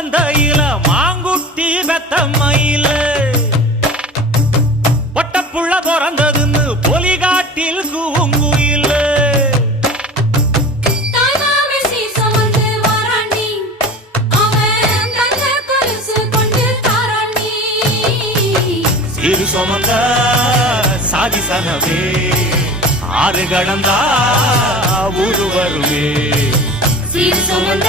மந்தையில மாங்குட்டி பெத்தம்மையில பொட்டப்புள்ள பிறந்ததுன்னு பொலிகாட்டில் கூங்குயில சிறு சுமந்த சாதிசனவே ஆறு கடந்தா ஊரு வருமே சீர் சுமந்த